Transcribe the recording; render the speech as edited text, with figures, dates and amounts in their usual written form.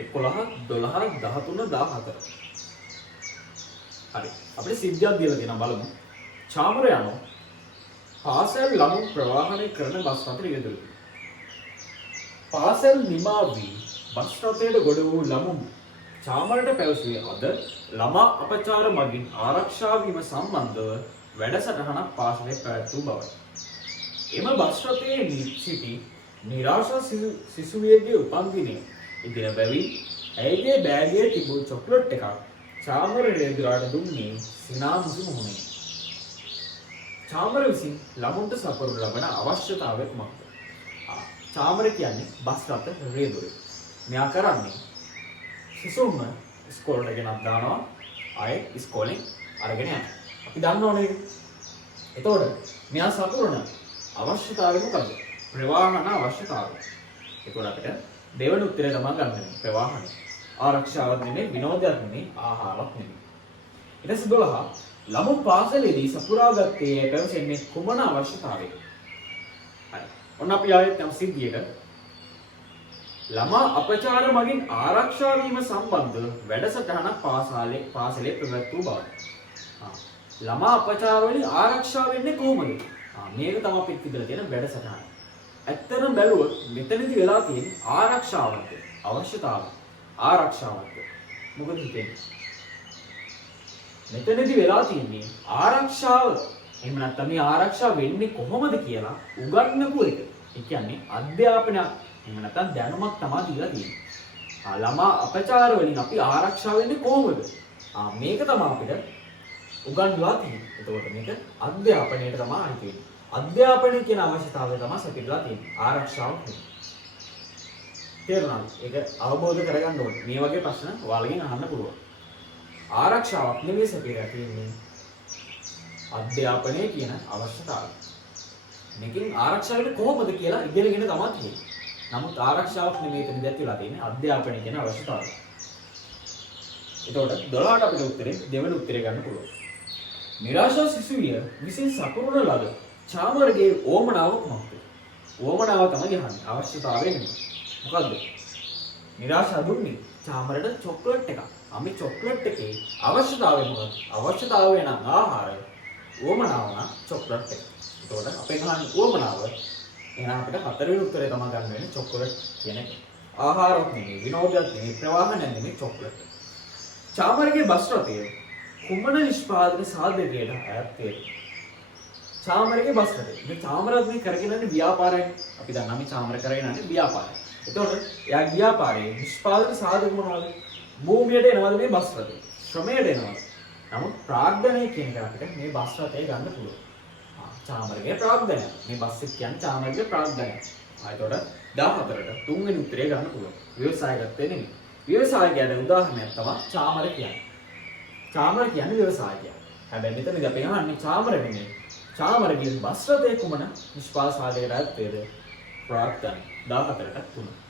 11 12 13 14. හරි. අපිට සිද්ධියක් දීලා තියෙනවා බලමු. චාමර යනවා. පාසල් ළමුන් ප්‍රවාහනය කරන බස් රථ රියදුරු. පාසල් නිමා වී බස් රථයට ගොඩ වූ ළමුන් චාමරට පැවසුවේ අද ළමා අපචාර මගින් ආරක්ෂා වීම සම්බන්ධව වැඩසටහනක් පාසලේ පැවැත්වූ බවයි. එම බස් රථයේ සිටි නිරාශා සිසුවියගේ උපන්දිනය ඉදින බැවින් ඇයගේ බෑගයේ තිබූ චොක්ලට් එකක් චාමර රියදුරාට දුන්නේ සිනාමුසු මුහුණේ. චාමර විසින් ළමුන්ට සපුරනු ලබන අවශ්‍යතාවය කුමක්ද? චාමර කියන්නේ බස් රථ රියදුරේ. මෙයා කරන්නේ සිසුන්ව ඉස්කෝලේට ගෙනත් දානවා ආයේ ඉස්කෝලෙන් අරගෙන යනවා. අපි දන්නවනේ ඒක. එතකොට මෙයා සපුරන අවශ්‍යතාවය මොකද්ද? ප්‍රවාහන අවශ්‍යතාවය. එතකොට අපිට දෙවන උත්තරය තමයි ගන්න වෙන්නේ. ප්‍රවාහන. ආරක්ෂාවක් නෙමෙයි, විනෝදයක් නෙමෙයි, ආහාරයක් නෙමෙයි. ඊට පස්සේ 12 ළමුන් පාසලේදී සපුරාගත්තේ පැවසෙන්නේ කුමන අවශ්‍යතාවයකද? හරි. ඔන්න අපි ආයෙත් යම් සිද්ධියකට ළමා අපචාර මගින් ආරක්ෂා වීම සම්බන්ධ වැඩසටහනක් පාසලේ පැවැත්වූ බව. ළමා අපචාර වලින් ආරක්ෂා වෙන්නේ කොහොමද? මේක තමයි අපිට තිබිලා තියෙන වැඩසටහන. ඇත්තටම බැලුවොත් මෙතනදී වෙලා තියෙන්නේ ආරක්ෂාවක්ද? අවශ්‍යතාවය. ආරක්ෂාවක්ද? මොකද හිතෙන්නේ? මෙතනදී වෙලා තියෙන්නේ ආරක්ෂාව. එහෙම නැත්නම් මේ ආරක්ෂා වෙන්නේ කොහොමද කියලා උගන්වපු එක. ඒ කියන්නේ අධ්‍යාපනයක්. එහෙම නැත්නම් දැනුමක් තමයි දීලා තියෙන්නේ. ළමා අපචාර වලින් අපි ආරක්ෂා වෙන්නේ කොහොමද? මේක තමයි අපිට උගන්වලා තියෙන්නේ. එතකොට මේක අධ්‍යාපනයට තමයි අයිති වෙන්නේ. අධ්‍යාපනය කියන අවශ්‍යතාවය තමයි සැපිරලා තියෙන්නේ. ආරක්ෂාවක් නෙවෙයි. තේරුණාද? ඒක අවබෝධ කරගන්න ඕනේ. මේ වගේ ප්‍රශ්න ඔයාලගෙන් අහන්න පුළුවන්. ආරක්ෂාවක් නෙවෙයි සැපිරලා තියෙන්නේ. අධ්‍යාපනය කියන අවශ්‍යතාවය. මේකෙන් ආරක්ෂා වෙන්නේ කොහොමද කියලා ඉගෙනගෙන තමයි තියෙන්නේ. නමුත් ආරක්ෂාවක් නෙමෙයි එතන දැක්විලා තියෙන්නේ අධ්‍යාපනය කියන අවශ්‍යතාවය. එතකොට 12ට අපිට උත්තරේ දෙවෙනි උත්තරේ ගන්න පුළුවන්. නිරාශා සිසුවිය විසින් සපුරන ලද චාමරගේ ඕමනාව කුමක්ද? ඕමනාව තමයි අහන්නේ. අවශ්‍යතාවය නෙමෙයි. මොකද්ද? නිරාශා දුන්නේ චාමරට චොක්ලට් එකක්. අපි චොක්ලට් එකේ අවශ්‍යතාවය මොකක්ද? අවශ්‍යතාවය නම් ආහාරය. ඕමනාව නම් චොක්ලට් එක. එතකොට අපෙන් අහන්නේ ඕමනාව. එහෙනම් අපිට හතරවෙනි උත්තරේ තමයි ගන්න වෙන්නේ චොක්ලට් කියන එක. ආහාරයක් නෙමෙයි, විනෝදයක් නෙමෙයි, ප්‍රවාහනයක් නෙමෙයි චොක්ලට්. චාමරගේ බස් රථය කුමන නිෂ්පාදන සාධකයකට අයත්? චාමරගේ බස් රථය. මේ චාමරත් මේ කරගෙන යන්නේ ව්‍යාපාරයක්. අපි දන්නා මේ චාමර කරගෙන යන්නේ ව්‍යාපාරයක්. එතකොට එයා ව්‍යාපාරයේ නිෂ්පාදන සාධක මොනවද? භූමියට එනවද මේ බස් රථය? ශ්‍රමයට එනවද? නමුත් ප්‍රාග්ධනය කියන එක අපිට මේ බස් රථය ගන්න පුළුවන්. චාමරගේ ප්‍රාග්ධනය. මේ බස් එක කියන්නේ චාමරගේ ප්‍රාග්ධනය. එතකොට 14ට තුන්වෙනි උත්තරය ගන්න පුළුවන්. ව්‍යවසායගත නෙමෙයි. ව්‍යවසායකයන්ට උදාහරණයක් තමයි චාමර කියන්නේ. චාමර කියන්නේ ව්‍යවසායකයා. හැබැයි මෙතනදී අපි අහන්නේ චාමර නෙමෙයි. චාමරගේ බස් රථයේ කුමන නිෂ්පාදන සාධකයකට අයත් වේද? ප්‍රාග්ධනය. 14ට 3.